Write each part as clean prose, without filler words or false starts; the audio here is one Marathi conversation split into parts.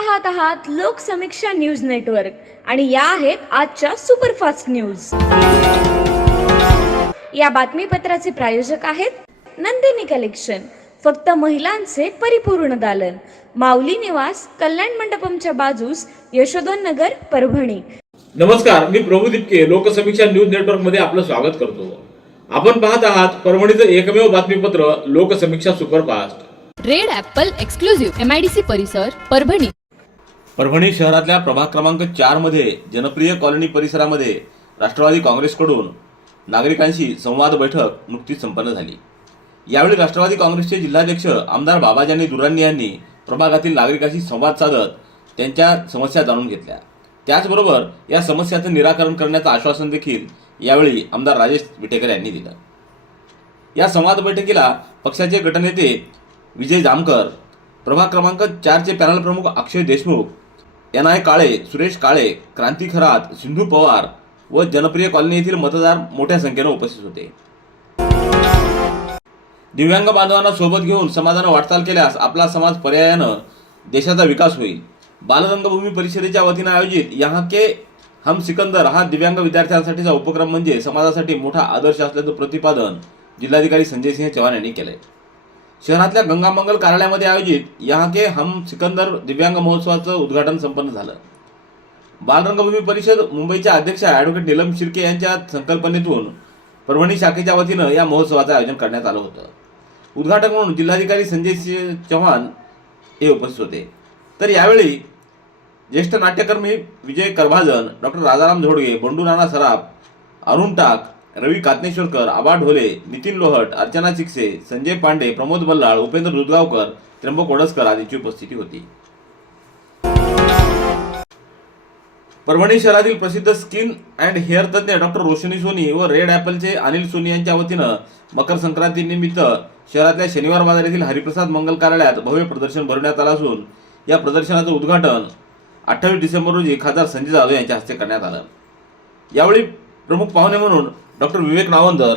पाहत आहात लोकसमीक्षा न्यूज नेटवर्क आणि या आहेत आजच्या सुपरफास्ट न्यूज। या बातमीपत्राचे प्रायोजक आहेत नंदिनी कलेक्शन, फक्त महिलांचे परिपूर्ण दालन, माऊली निवास, कल्याण मंडपमच्या बाजूस, यशोधन नगर, परभणी। नमस्कार, मी प्रभू दिपके लोकसमीक्षा न्यूज नेटवर्क मध्ये आपलं स्वागत करतो। आपण पाहत आहात परभणीचं एकमेव बातमीपत्र Loksamiksha superfast. Red Apple exclusive MIDC परिसर परभणी। परभणी शहरातल्या प्रभाग क्रमांक 4 मध्ये जनप्रिय कॉलनी परिसरामध्ये राष्ट्रवादी काँग्रेसकडून नागरिकांशी संवाद बैठक नुकतीच संपन्न झाली। यावेळी राष्ट्रवादी काँग्रेसचे जिल्हाध्यक्ष आमदार बाबाजानी दुर्राणी यांनी प्रभागातील नागरिकांशी संवाद साधत त्यांच्या समस्या जाणून घेतल्या। त्याचबरोबर या समस्याचं निराकरण करण्याचं आश्वासन देखील यावेळी आमदार राजेश विटेकर यांनी दिलं। या संवाद बैठकीला पक्षाचे गटनेते विजय जामकर, प्रभाग क्रमांक 4 चे पॅनल प्रमुख अक्षय देशमुख, NI काळे, सुरेश काळे, क्रांती खरात, सिंधू पवार व जनप्रिय कॉलनी येथील मतदार मोठ्या संख्येने उपस्थित होते। दिव्यांग बांधवांना सोबत घेऊन समाजानं वाटचाल केल्यास आपला समाज पर्यायानं देशाचा विकास होईल। बालरंगभूमी परिषदेच्या वतीनं आयोजित यहाँ के हम सिकंदर हा दिव्यांग विद्यार्थ्यांसाठीचा उपक्रम म्हणजे समाजासाठी मोठा आदर्श असल्याचं प्रतिपादन जिल्हाधिकारी संजय सिंह चव्हाण यांनी केलंय। शहरातल्या गंगामंगल कार्यालयामध्ये आयोजित यहाँ के हम सिकंदर दिव्यांग महोत्सवाचं उद्घाटन संपन्न झालं। बालरंगभूमी परिषद मुंबईच्या अध्यक्षा ॲडव्होकेट नीलम शिर्के यांच्या संकल्पनेतून परभणी शाखेच्या वतीनं या महोत्सवाचं आयोजन करण्यात आलं होतं। उद्घाटक म्हणून जिल्हाधिकारी संजय सिंह चव्हाण हे उपस्थित होते। तर यावेळी ज्येष्ठ नाट्यकर्मी विजय करभाजन, डॉक्टर राजाराम झोडगे, बंडू नाना सराफ, अरुण टाक, रवी कातनेश्वरकर, आबा ढोले, नितीन लोहट, अर्चना चिकसे, संजय पांडे, प्रमोद बल्लाळ, उपेंद्र दुधगावकर, त्र्यंबक ओडसकर आदींची उपस्थिती होती। परभणी शहरातील प्रसिद्ध स्किन अँड हेअर तज्ञ डॉक्टर रोशनी सोनी व रेड ॲपलचे अनिल सोनी यांच्या वतीनं मकर संक्रांती निमित्त शहरातल्या शनिवार बाजार येथील हरिप्रसाद मंगल कार्यालयात भव्य प्रदर्शन भरवण्यात आलं असून या प्रदर्शनाचं उद्घाटन 28 डिसेंबर रोजी खासदार संजय जाधव यांच्या हस्ते करण्यात आलं। यावेळी प्रमुख पाहुणे म्हणून डॉक्टर विवेक नावंदर,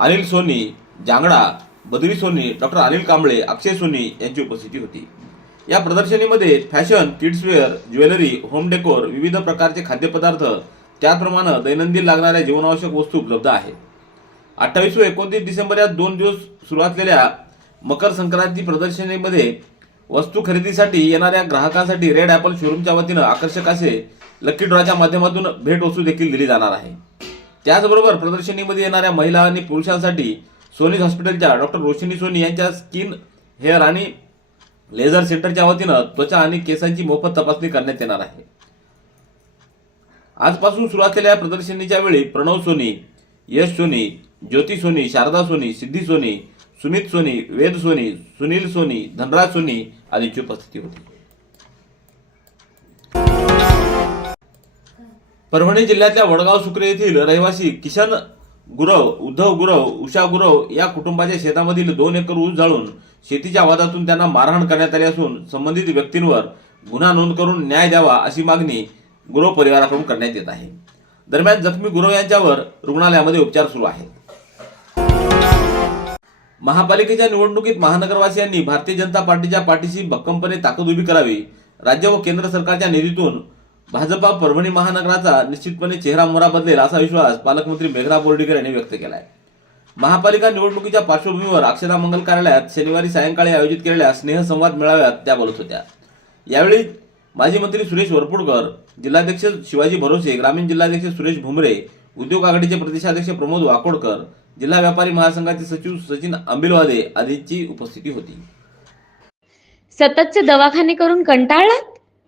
अनिल सोनी, जांगडा, बद्री सोनी, डॉक्टर अनिल कांबळे, अक्षय सोनी यांची उपस्थिती होती। या प्रदर्शनीमध्ये fashion, kidswear, jewellery, home decor, विविध प्रकारचे खाद्यपदार्थ, त्याचप्रमाणे दैनंदिन लागणाऱ्या जीवनावश्यक वस्तू उपलब्ध आहेत। 28 व 29 डिसेंबर या 2 दिवस सुरू असलेल्या मकर संक्रांती प्रदर्शनीमध्ये वस्तू खरेदीसाठी येणाऱ्या ग्राहकांसाठी रेड ॲपल शोरूमच्या वतीनं आकर्षक असे लकी ड्रॉच्या माध्यमातून भेट वस्तू देखील दिली जाणार आहे। त्याचबरोबर प्रदर्शनीमध्ये येणाऱ्या महिला आणि पुरुषांसाठी सोनीज हॉस्पिटलच्या डॉक्टर रोशनी सोनी यांच्या स्किन, हेअर आणि लेझर सेंटरच्या वतीनं त्वचा आणि केसांची मोफत तपासणी करण्यात येणार आहे। आजपासून सुरू असलेल्या प्रदर्शनीच्या वेळी प्रणव सोनी, यश सोनी, ज्योती सोनी, शारदा सोनी, सिद्धी सोनी, सुमित सोनी, वेद सोनी, सुनील सोनी, धनराज सोनी आदींची उपस्थिती होती। परभणी जिल्ह्यातल्या वडगाव सुक्रे येथील रहिवासी किशन गुरव, उद्धव गुरव, उषा गुरव या कुटुंबाच्या शेतामधील 2 एकर ऊस जाळून शेतीच्या वादातून त्यांना मारहाण करण्यात आली असून संबंधित व्यक्तींवर गुन्हा नोंद करून न्याय द्यावा अशी मागणी गुरव परिवाराकडून करण्यात येत आहे। दरम्यान जखमी गुरव यांच्यावर रुग्णालयामध्ये उपचार सुरू आहेत। महापालिकेच्या निवडणुकीत महानगरवासियांनी भारतीय जनता पार्टीच्या पाठीशी भक्कमपणे ताकद उभी करावी। राज्य व केंद्र सरकारच्या निधीतून भाजपा परभणी महानगराचा निश्चितपणे चेहरा मोहरा बदलेल असा विश्वास पालकमंत्री मेघना बोर्डीकर यांनी व्यक्त केलाय। महापालिका निवडणुकीच्या पार्श्वभूमीवर अक्षदा मंगल कार्यालयात शनिवारी सायंकाळी आयोजित केलेल्या स्नेहसंवाद मेळाव्यात त्या बोलत होत्या। यावेळी माजी मंत्री सुरेश वरपुडकर, जिल्हाध्यक्ष शिवाजी भरोसे, ग्रामीण जिल्हाध्यक्ष सुरेश भुमरे, उद्योग आघाडीचे प्रदेशाध्यक्ष प्रमोद वाकोडकर, जिल्हा व्यापारी महासंघाचे सचिव सचिन अंबिलवादे आदींची उपस्थिती होती। सततचे दवाखाने करून कंटाळलात?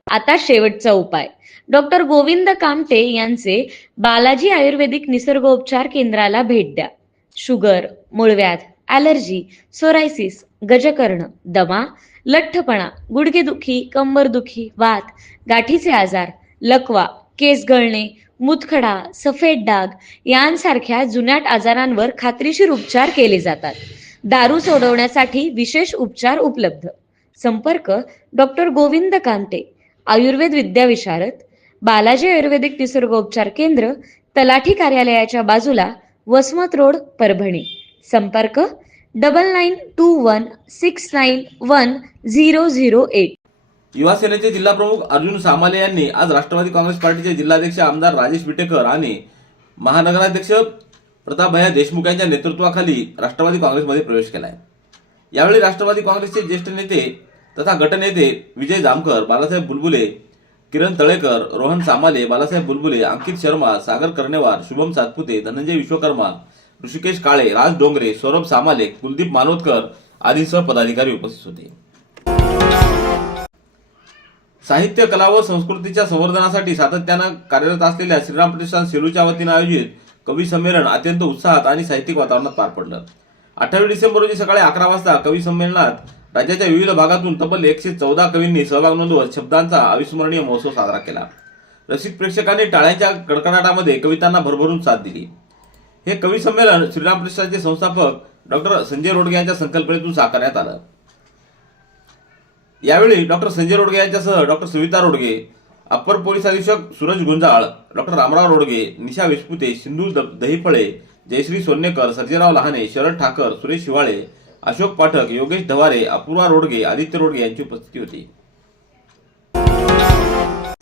आता शेवटचा उपाय। डॉक्टर गोविंद कामटे यांचे बालाजी आयुर्वेदिक निसर्गोपचार केंद्राला भेट द्या। शुगर, मूळव्याध, ॲलर्जी, सोरायसिस, गजकर्ण, दमा, लठ्ठपणा, गुडघेदुखी, कंबरदुखी, वात, गाठीचे आजार, लकवा, केस गळणे, मुतखडा, सफेद डाग यांसारख्या जुनाट आजारांवर खात्रीशीर उपचार केले जातात। दारू सोडवण्यासाठी विशेष उपचार उपलब्ध। संपर्क डॉक्टर गोविंद कामटे, आयुर्वेद विद्याविशारद, बालाजी आयुर्वेदिक निसर्गोपचार केंद्र, तलाठी कार्यालयाच्या बाजूला, वसमत रोड, परभणी। संपर्क 9921691008। युवा सेनेचे जिल्हा प्रमुख अर्जुन सामाले यांनी आज राष्ट्रवादी काँग्रेस पार्टीचे जिल्हाध्यक्ष आमदार राजेश विटेकर आणि महानगराध्यक्ष प्रतापभैया देशमुख यांच्या नेतृत्वाखाली राष्ट्रवादी काँग्रेसमध्ये प्रवेश केला आहे। यावेळी राष्ट्रवादी काँग्रेसचे ज्येष्ठ नेते तथा गटनेते विजय जामकर, बालासाहेब बुलबुले, किरण तळेकर, रोहन सामाले, बालासाहेब बुलबुले, अंकित शर्मा, सागर कर्णेवार, शुभम सातपुते, धनंजय विश्वकर्मा, ऋषिकेश काळे, राज डोंगरे, सौरभ सामाले, कुलदीप मानोतकर आदींसह पदाधिकारी उपस्थित होते। साहित्य, कला व संस्कृतीच्या संवर्धनासाठी सातत्यानं कार्यरत असलेल्या श्रीराम प्रतिष्ठान सेलूच्या वतीनं आयोजित कवी संमेलन अत्यंत उत्साहात आणि साहित्यिक वातावरणात पार पडलं। 28 डिसेंबर रोजी सकाळी 11 वाजता कवी संमेलनात राज्याच्या विविध भागातून तब्बल 114 कवींनी सहभाग नोंदवत शब्दांचा अविस्मरणीय महोत्सव साजरा केला। रसिक प्रेक्षकांनी टाळ्यांच्या कडकडाटामध्ये कवितांना भरभरून साथ दिली। हे कवी संमेलन श्रीराम प्रतिष्ठानचे संस्थापक डॉक्टर संजय रोडगे यांच्या संकल्पनेतून साकारण्यात आलं। यावेळी डॉक्टर संजय रोडगे यांच्यासह डॉक्टर सविता रोडगे, अप्पर पोलीस अधीक्षक सूरज गुंजाळ, डॉक्टर रामराव रोडगे, निशा विस्पुते, सिंधू दहीफळे, जयश्री सोन्नेकर, सर्जेराव लहाने, शरद ठाकर, सुरेश शिवाळे, अशोक पाठक, योगेश ढवारे, अपूर्वा रोडगे, आदित्य रोडगे यांची उपस्थिती होती।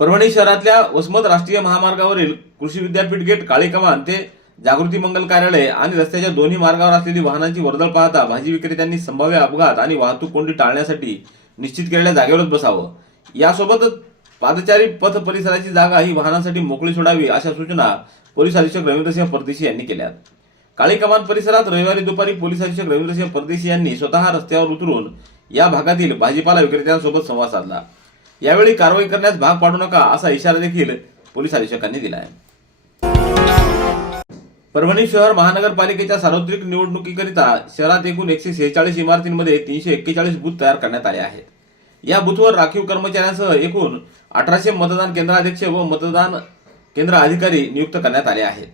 परभणी शहरातल्या वसमत राष्ट्रीय महामार्गावरील कृषी विद्यापीठ गेट, काळी कमान ते जागृती मंगल कार्यालय आणि रस्त्याच्या दोन्ही मार्गावर असलेली वाहनांची वर्दळ पाहता भाजी विक्रेत्यांनी संभाव्य अपघात आणि वाहतूक कोंडी टाळण्यासाठी निश्चित केलेल्या जागेवरच बसावं। यासोबतच पादचारी पथ परिसराची जागा ही वाहनांसाठी मोकळी सोडावी अशा सूचना पोलीस अधीक्षक रवींद्रसिंह परदेशी यांनी केल्या। काळी कमान परिसरात रविवारी दुपारी पोलीस अधीक्षक रवींद्रसिंह परदेशी यांनी स्वतः रस्त्यावर उतरून या भागातील भाजीपाला विक्रेत्यांसोबत संवाद साधला। यावेळी कारवाई करण्यास भाग पाडू नका असा इशारा देखील पोलीस अधीक्षकांनी दिला आहे। परभणी शहर महानगरपालिकेच्या सार्वत्रिक निवडणुकीकरिता शहरात एकूण 146 इमारतींमध्ये 341 बूथ तयार करण्यात आले आहेत। या बूथवर राखीव कर्मचाऱ्यांसह एकूण 1800 मतदान केंद्राध्यक्ष व मतदान केंद्र अधिकारी नियुक्त करण्यात आले आहेत।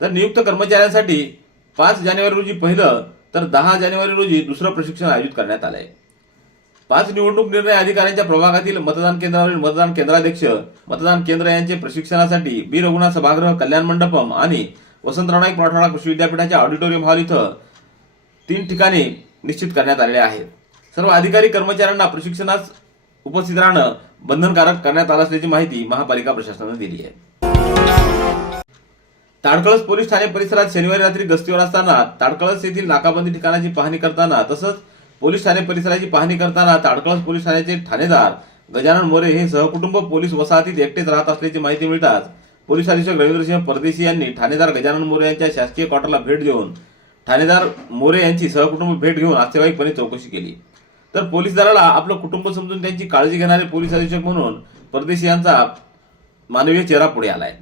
तर नियुक्त कर्मचाऱ्यांसाठी 5 जानेवारी रोजी पहिलं तर 10 जानेवारी रोजी दुसरं प्रशिक्षण आयोजित करण्यात आलंय। 5 निवडणूक निर्णय अधिकाऱ्यांच्या प्रभागातील मतदान केंद्रावरील मतदान केंद्राध्यक्ष, मतदान केंद्र यांचे प्रशिक्षणासाठी बी रघुनाथ सभागृह, कल्याण मंडपम आणि वसंतराव नाईक मराठवाडा कृषी विद्यापीठाच्या ऑडिटोरियम हॉल इथं 3 ठिकाणी निश्चित करण्यात आलेले आहेत। सर्व अधिकारी कर्मचाऱ्यांना प्रशिक्षणास उपस्थित राहणं बंधनकारक करण्यात आलं असल्याची माहिती महापालिका प्रशासनाने दिली आहे। ताडकळस पोलीस ठाणे परिसरात शनिवारी रात्री गस्तीवर असताना ताडकळस येथील नाकाबंदी ठिकाणाची पाहणी करताना तसंच पोलीस ठाणे परिसराची पाहणी करताना ताडकळस पोलीस ठाण्याचे ठाणेदार गजानन मोरे हे सहकुटुंब पोलीस वसाहतीत एकटेच राहत असल्याची माहिती मिळताच पोलीस अधीक्षक रवींद्रसिंह परदेशी यांनी ठाणेदार गजानन मोरे यांच्या शासकीय क्वार्टरला भेट देऊन ठाणेदार मोरे यांची सहकुटुंब भेट घेऊन आस्थेवाईकपणे चौकशी केली। तर पोलीस दलाला आपलं कुटुंब समजून त्यांची काळजी घेणारे पोलीस अधीक्षक म्हणून परदेशी यांचा मानवीय चेहरा पुढे आलाय।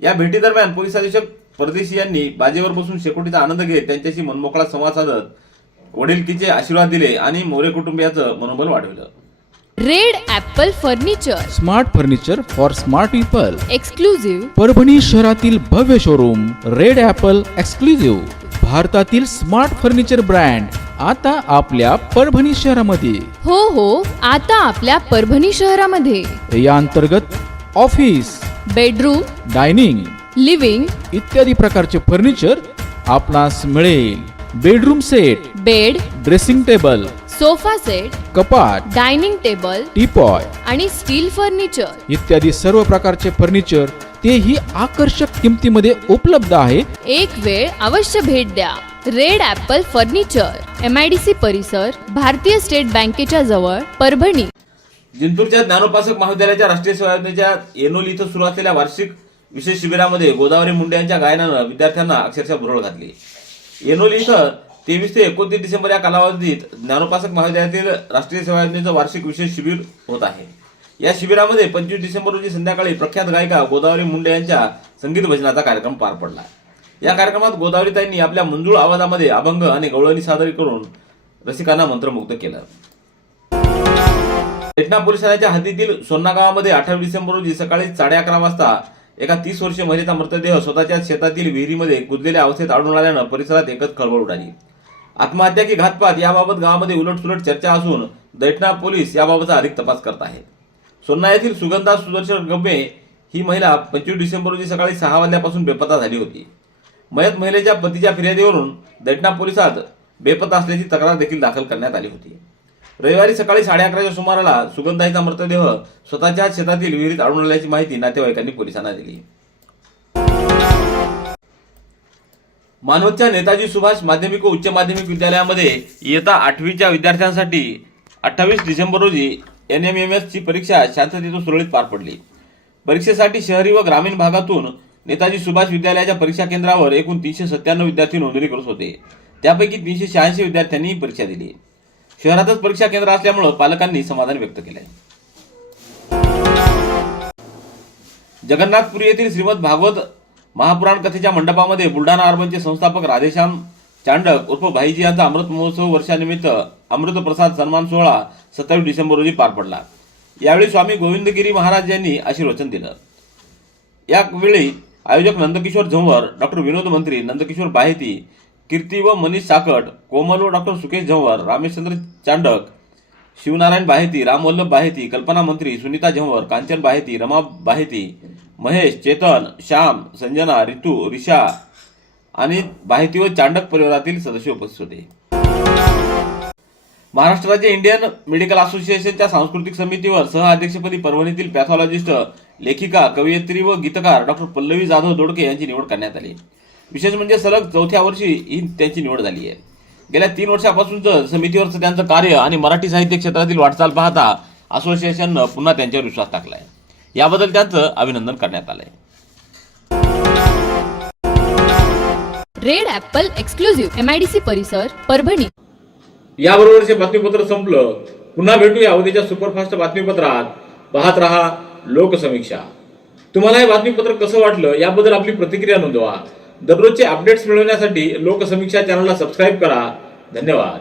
या भेटीदरम्यान पोलीस अधीक्षक परदेशी यांनी बाजेवर बसून शेकोटीचा आनंद घेत त्यांच्याशी मनमोकळा संवाद साधत वडीलकीचे आशीर्वाद दिले आणि मोरे कुटुंबियाचं मनोबल वाढवलं। Red Apple furniture, smart furniture for smart people, exclusive Parbhani शहरातील भव्य शोरूम रेड ॲपल एक्सक्लुझिव्ह, भारतातील स्मार्ट फर्निचर ब्रँड आता आपल्या परभणी शहरामध्ये। हो आता आपल्या परभणी शहरामध्ये या अंतर्गत ऑफिस, बेडरूम, डायनिंग, लिव्हिंग इत्यादी प्रकारचे फर्निचर आपणास मिळेल। Bedroom set, bed, dressing table, sofa set, कपाट, डायनिंग टेबल टीपॉय आणि स्टील फर्निचर इत्यादी सर्व प्रकारचे फर्निचर तेही आकर्षक किमतीमध्ये उपलब्ध आहे। एक वेळ अवश्य भेट द्या। रेड ॲपल फर्निचर, MIDC परिसर, भारतीय स्टेट बँकेच्या जवळ, परभणी। जिंतूरच्या ज्ञानोपासक महाविद्यालयाच्या राष्ट्रीय सेवा योजनेच्या एनोली इथं सुरू असलेल्या वार्षिक विशेष शिबिरामध्ये गोदावरी मुंडे यांच्या गायनानं विद्यार्थ्यांना अक्षरशः भुरळ घातली। एनोली इथं 23 ते 29 डिसेंबर या कालावधीत ज्ञानोपासक महाविद्यालयातील राष्ट्रीय सेवा योजनेचं वार्षिक विशेष शिबिर होत आहे। या शिबिरामध्ये 25 डिसेंबर रोजी संध्याकाळी प्रख्यात गायिका गोदावरी मुंडे यांच्या संगीत भजनाचा कार्यक्रम पार पडला। या कार्यक्रमात गोदावरीताईंनी आपल्या मंजूळ आवाजामध्ये अभंग आणि गवळणी सादर करून रसिकांना मंत्रमुग्ध केलं। पेटना पोलीस ठाण्याच्या हद्दीतील सोन्ना गावामध्ये 28 डिसेंबर रोजी सकाळी 11:30 वाजता एका 30 वर्षीय महिलेचा मृतदेह स्वतःच्या शेतातील विहिरीमध्ये कुजलेल्या अवस्थेत आढळून आल्यानं परिसरात एकच खळबळ उडाली। आत्महत्या की घातपात याबाबत गावामध्ये उलटसुलट चर्चा असून दैठणा पोलीस याबाबतचा अधिक तपास करत आहेत। सोन्ना येथील सुगंधा सुदर्शन गब्बे ही महिला 25 डिसेंबर रोजी सकाळी 6 वाजल्यापासून बेपत्ता झाली होती। मयत महिलेच्या पतीच्या फिर्यादीवरून दैठणा पोलिसात बेपत्ता असल्याची तक्रार देखील दाखल करण्यात आली होती। रविवारी सकाळी 11:30च्या सुमाराला सुगंधाईचा मृतदेह स्वतःच्या शेतातील विहिरीत आढळून आल्याची माहिती नातेवाईकांनी पोलिसांना दिली. मानवतच्या नेताजी सुभाष माध्यमिक व उच्च माध्यमिक विद्यालयामध्ये इयत्ता 8वीच्या विद्यार्थ्यांसाठी 28 डिसेंबर रोजी NMMS ची परीक्षा शांततेत सुरळीत पार पडली. परीक्षेसाठी शहरी व ग्रामीण भागातून नेताजी सुभाष विद्यालयाच्या परीक्षा केंद्रावर एकूण 397 विद्यार्थी नोंदणी करत होते. त्यापैकी 386 विद्यार्थ्यांनी परीक्षा दिली. शहरातच परीक्षा केंद्र असल्यामुळे पालकांनी समाधान व्यक्त केले. जगन्नाथपुरी येथील श्रीमद भागवत महापुराण कथेच्या मंडपामध्ये बुलढाणा अर्बनचे संस्थापक राधेश्याम चांडक उर्फ भाईजी यांचा अमृत महोत्सव वर्षानिमित्त अमृत प्रसाद सन्मान सोहळा 27 डिसेंबर रोजी पार पडला. यावेळी स्वामी गोविंदगिरी महाराज यांनी आशीर्वचन दिलं. यावेळी आयोजक नंदकिशोर झंवर, डॉक्टर विनोद मंत्री, नंदकिशोर बाहेती, कीर्ती व मनीष साकट, कोमल व डॉक्टर सुकेश झंवर, रामेशचंद्र चांडक, शिवनारायण बाहेती, रामवल्लभ बाहेती, कल्पना मंत्री, सुनीता झंवर, कांचन बाहेती, रमा बाहेती, महेश, चेतन, श्याम, संजना, रितू, रिषा आणि बाहेती व चांडक परिवारातील सदस्य उपस्थित होते. महाराष्ट्र राज्य इंडियन मेडिकल असोसिएशनच्या सांस्कृतिक समितीवर सहअध्यक्षपदी परभणीतील पॅथॉलॉजिस्ट, लेखिका, कवयित्री व गीतकार डॉक्टर पल्लवी जाधव दोडके यांची निवड करण्यात आली. विशेष म्हणजे सलग 4थ्या वर्षी ही त्यांची निवड झाली आहे. गेल्या 3 वर्षापासूनचं समितीवरचं त्यांचं कार्य आणि मराठी साहित्य क्षेत्रातील वाटचाल पाहता असोसिएशननं पुन्हा त्यांच्यावर विश्वास टाकलाय. याबद्दल त्यांचं अभिनंदन करण्यात आलंय. रेड ॲपल एक्सक्लुझिव्ह MIDC परिसर परभणी. याबरोबरचे बातमीपत्र संपलं. पुन्हा भेटूया उद्याच्या सुपरफास्ट बातमीपत्रात. पाहत रहा लोकसमीक्षा. तुम्हाला हे बातमीपत्र कसं वाटलं याबद्दल आपली प्रतिक्रिया नोंदवा. दररोजचे अपडेट्स मिळवण्यासाठी लोकसमीक्षा चॅनलला सबस्क्राईब करा. धन्यवाद.